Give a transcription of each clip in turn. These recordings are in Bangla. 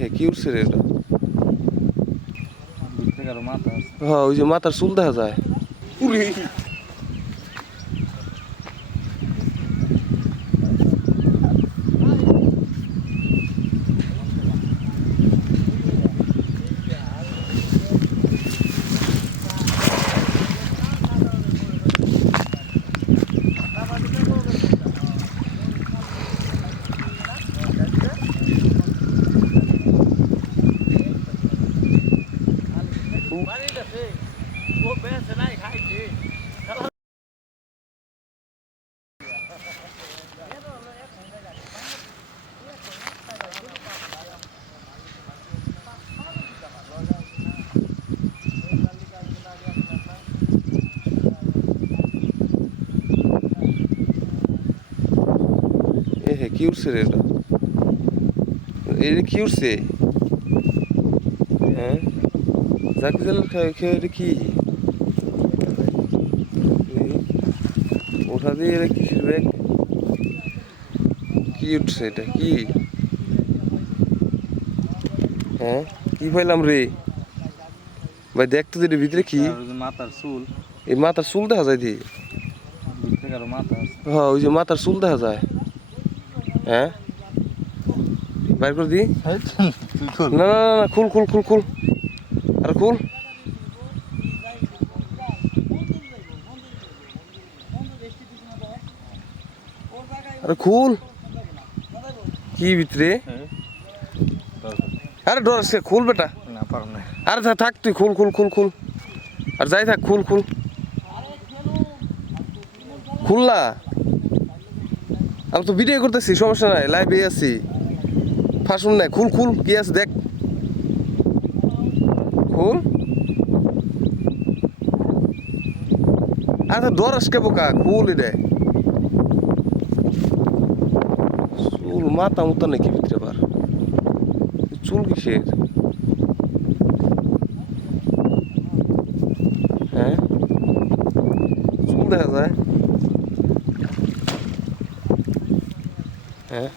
হে কি উঠছে রে এটা? মাথা হ্যাঁ ওই যে মাথার চুল দেখা যায়। এ হে কি উঠছে রে এটা? এটা কি উঠছে? হ্যাঁ জাকি জালের খেয়ে এটা কি ওঠা দিয়ে এটা কিসের ব্যাগ? কি উঠছে এটা কি? হ্যাঁ কি পাইলাম রে ভাই? দেখতো যে এটার ভিতরে কি? মাথার চুল। এই মাথার চুল দেখা যায় দি? মাথা হ্যাঁ ওই যে মাথার চুল দেখা যায়। হ্যাঁ বাইর করে দি। না না না খুল খুল খুল খুল আর খুল। আরে খুল কি ভিতরে? আরে ডর আসছে খুল বেটা। না পারব না। আরে থাক তুই খুল খুল খুল খুল আর যাই থাক খুল খুল খুললা। আমি তো ভিডিও করতেছি সমস্যা নাই লাইভে আছি ফাঁসুন নাই। খুল খুল কি আছে দেখ খুল। আরে ডর আসকে বোকা খুল এটা। চুল মাথা মুতা নাকি ভিতরে আবার? চুল কিসের? হ্যাঁ চুল দেখা যায়। হ্যাঁ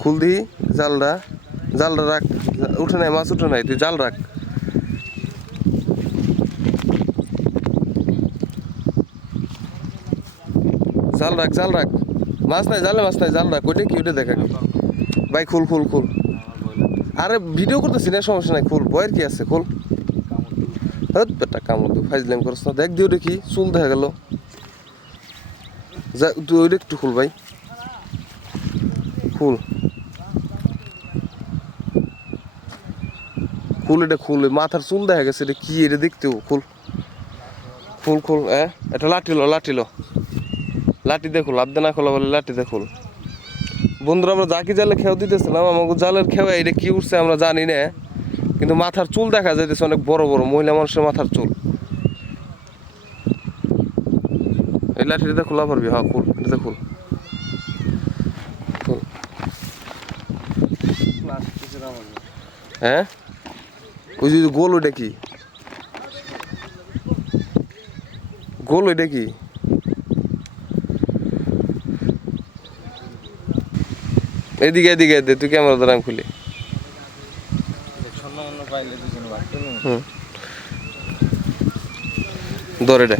খুল দি জালটা। জালটা রাখ। উঠে নাই মাছ উঠে নাই তুই জাল রাখ। জাল রাখ জাল রাখ। মাছ নাই জালে মাছ নাই জাল রাখ। ওইটা কি ওইটা দেখা ভাই খুল খুল খুল। আরে ভিডিও করতেছি না সমস্যা নাই খুল বয়ের কি আছে খুল। হ্যাঁ বেটা কামড় তুই ফাইজলাম করছ না। দেখ দিও দেখি চুল দেখা গেল। যা তুই ওইটা একটু খুল ভাই খুল খুল এটা খুল। মাথার চুল দেখা গেছে এটা কি এটা দেখতেও খুল খুল খুল। হ্যাঁ এটা লাঠি লো লাঠি লো লাঠি দেখো লাভ না খোলা বলে লাঠি দেখুল। বন্ধুরা আমরা জাকি জালে খেয়াও দিতেছিলাম আমাকে জালের খেয়া এটা কি উঠছে আমরা জানি না কিন্তু মাথার চুল দেখা যাইতেছে অনেক বড় বড় মহিলা মানুষের মাথার চুল। এই লাঠিটা খোলা পারবি? হ্যাঁ খুল এটা খুল খুল। হ্যাঁ ওই যে গোল ওইটা কি? গোল ওইটা কি? এদিকে এদিকে দে তুই ক্যামেরা দ্বারা আমি খুলি। ধর এটা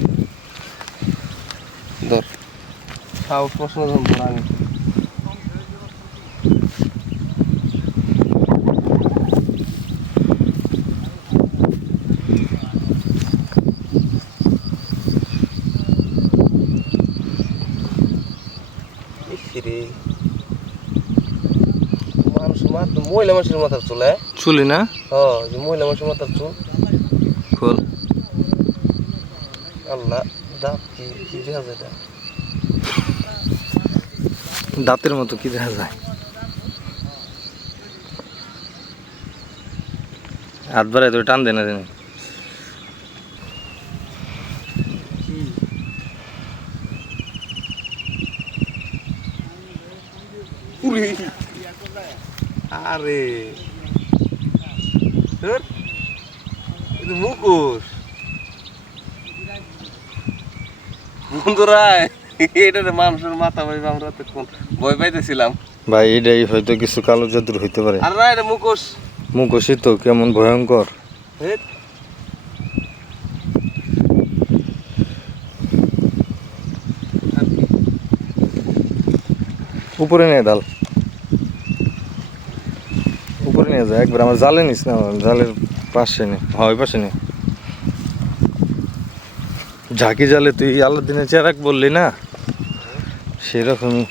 ধর সাহস প্রশ্ন ধর আমি মহিলা মানুষের মাথার চুল। হ্যাঁ চুলি না? হ্যাঁ মহিলা মানুষের মাথার চুল। খোল। আল্লাহ দাঁত কি কি দেখা যায় এটা? দাঁতের মতো কি দেখা যায়? হাত বাড়ায় তো টান দেয় না জানি। আরে মুখোশ বন্ধুরা এটা মানুষের মাথা ভাই আমরা ভয় পাইতেছিলাম ভাই এটাই হয়তো কিছু কালো জাদুর হইতে পারে। আর না এটা মুখোশ মুখোশিত কেমন ভয়ঙ্কর। হেট। উপরে নিয়ে ডাল, উপরে নিয়ে যা একবার। আমার জালে নিস না, জালের পাশে নে, হয় পাশে নে। ঝাঁকি জালে তুই আলাদিনের চেরাক বললি না, সেরকমই।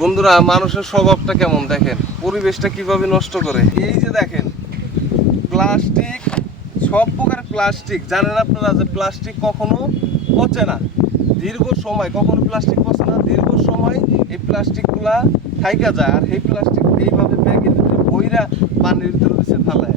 বন্ধুরা, মানুষের স্বভাবটা কেমন দেখেন, পরিবেশটা কিভাবে নষ্ট করে। এই যে দেখেন প্লাস্টিক, সব প্রকার প্লাস্টিক। জানেন আপনারা যে প্লাস্টিক কখনো পচে না, দীর্ঘ সময় কখনো প্লাস্টিক পচে না, দীর্ঘ সময় এই প্লাস্টিকগুলা থাইকা যায়। আর এই প্লাস্টিক এইভাবে ব্যাগের ভিতরে বইরা পানির ভিতরে দিচ্ছে ফালায়।